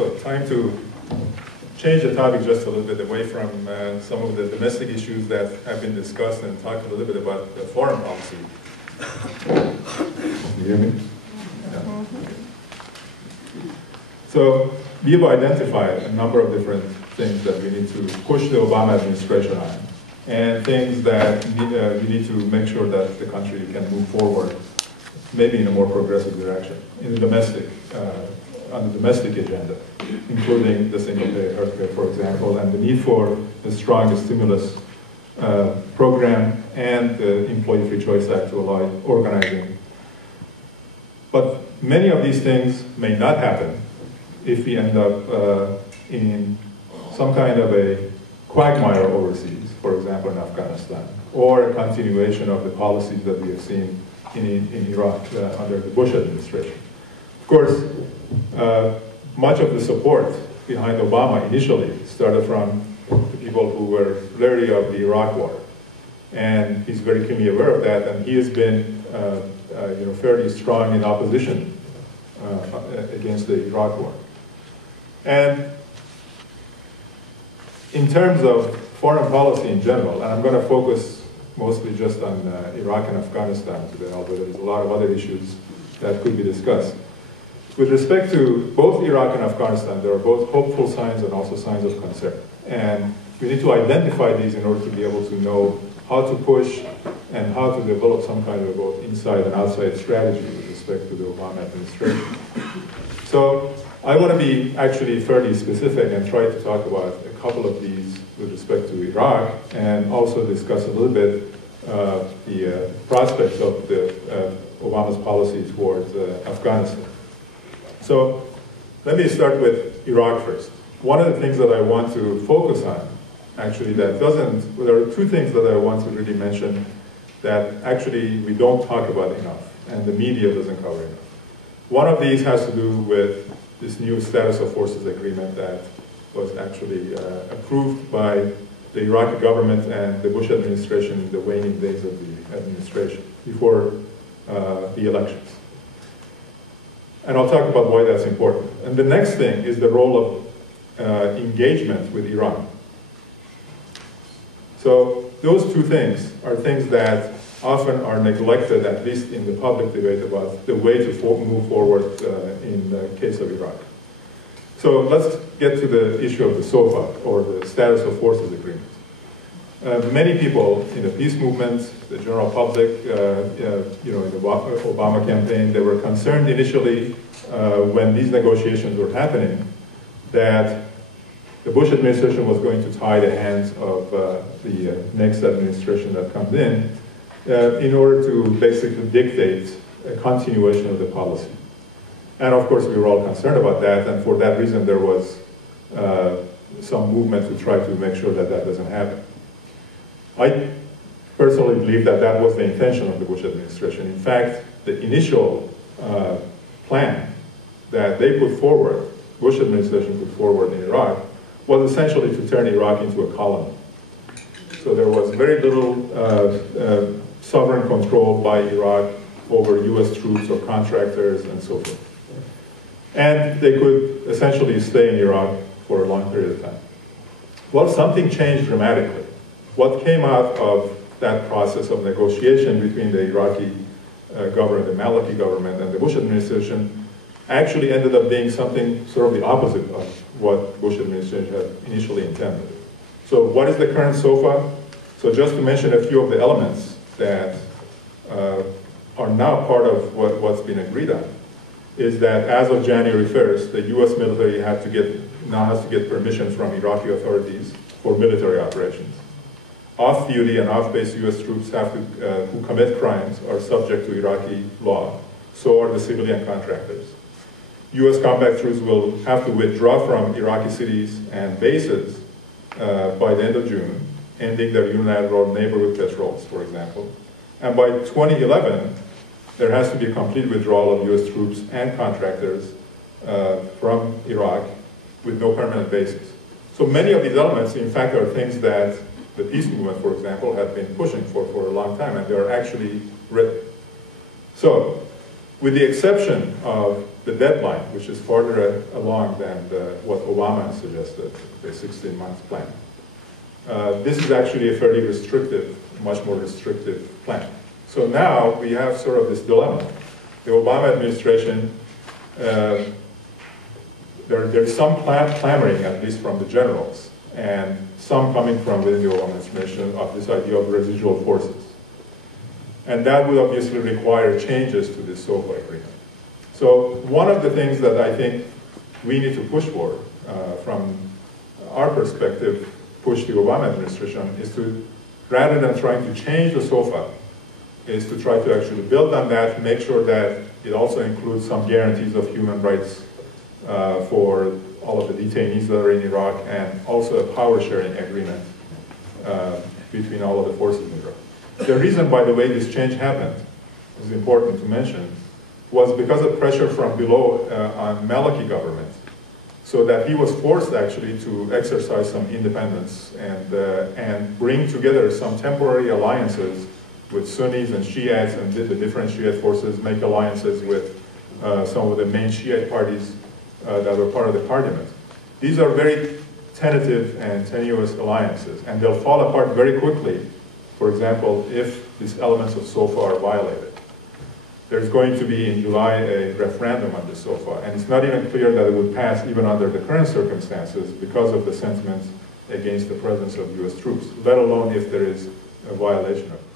So time to change the topic just a little bit away from some of the domestic issues that have been discussed and talk a little bit about the foreign policy. Can you hear me? Yeah. So we've identified a number of different things that we need to push the Obama administration on, and things that we need to make sure that the country can move forward, maybe in a more progressive direction, in the domestic, on the domestic agenda, including the single-payer healthcare, for example, and the need for a strong stimulus program and the Employee Free Choice Act to allow organizing. But many of these things may not happen if we end up in some kind of a quagmire overseas, for example in Afghanistan, or a continuation of the policies that we have seen in Iraq under the Bush administration. Of course, much of the support behind Obama initially started from the people who were leery of the Iraq war. And he's very keenly aware of that, and he has been fairly strong in opposition against the Iraq war. And in terms of foreign policy in general, and I'm going to focus mostly just on Iraq and Afghanistan today, although there's a lot of other issues that could be discussed. With respect to both Iraq and Afghanistan, there are both hopeful signs and also signs of concern. And we need to identify these in order to be able to know how to push and how to develop some kind of both inside and outside strategy with respect to the Obama administration. So I want to be actually fairly specific and try to talk about a couple of these with respect to Iraq, and also discuss a little bit the prospects of Obama's policy towards Afghanistan. So let me start with Iraq first. One of the things that I want to focus on, actually, there are two things that I want to really mention that actually we don't talk about enough, and the media doesn't cover enough. One of these has to do with this new status of forces agreement that was actually approved by the Iraqi government and the Bush administration in the waning days of the administration, before the elections. And I'll talk about why that's important. And the next thing is the role of engagement with Iran. So those two things are things that often are neglected, at least in the public debate, about the way to move forward in the case of Iraq. So let's get to the issue of the SOFA, or the Status of Forces Agreement. Many people in the peace movement, the general public, in the Obama campaign, they were concerned initially when these negotiations were happening that the Bush administration was going to tie the hands of the next administration that comes in order to basically dictate a continuation of the policy. And of course, we were all concerned about that, and for that reason, there was some movement to try to make sure that that doesn't happen. I personally believe that that was the intention of the Bush administration. In fact, the initial plan that they put forward, Bush administration put forward in Iraq, was essentially to turn Iraq into a colony. So there was very little sovereign control by Iraq over US troops or contractors and so forth. And they could essentially stay in Iraq for a long period of time. Well, something changed dramatically. What came out of that process of negotiation between the Iraqi government, the Maliki government, and the Bush administration actually ended up being something sort of the opposite of what Bush administration had initially intended. So what is the current SOFA? So just to mention a few of the elements that are now part of what's been agreed on, is that as of January 1st, the US military now has to get permission from Iraqi authorities for military operations. Off-duty and off-base US troops who commit crimes are subject to Iraqi law. So are the civilian contractors. US combat troops will have to withdraw from Iraqi cities and bases by the end of June, ending their unilateral neighborhood patrols, for example. And by 2011, there has to be a complete withdrawal of US troops and contractors from Iraq with no permanent bases. So many of these elements, in fact, are things that the peace movement, for example, had been pushing for a long time, and they are actually written. So with the exception of the deadline, which is farther along than what Obama suggested, the 16-month plan. This is actually a fairly restrictive, much more restrictive plan. So now we have sort of this dilemma. The Obama administration, there's some clamoring, at least from the generals, and some coming from within the Obama administration, of this idea of residual forces. And that would obviously require changes to this SOFA agreement. So one of the things that I think we need to push for, from our perspective, push the Obama administration, is to, rather than trying to change the SOFA, is to try to actually build on that, make sure that it also includes some guarantees of human rights for all of the detainees that are in Iraq, and also a power sharing agreement between all of the forces in Iraq. The reason, by the way, this change happened, is important to mention, was because of pressure from below on Maliki government, so that he was forced actually to exercise some independence and bring together some temporary alliances with Sunnis and Shiites, and the different Shiite forces make alliances with some of the main Shiite parties that were part of the parliament. These are very tentative and tenuous alliances, and they'll fall apart very quickly, for example, if these elements of SOFA are violated. There's going to be in July a referendum on the SOFA, and it's not even clear that it would pass even under the current circumstances because of the sentiment against the presence of US troops, let alone if there is a violation of it.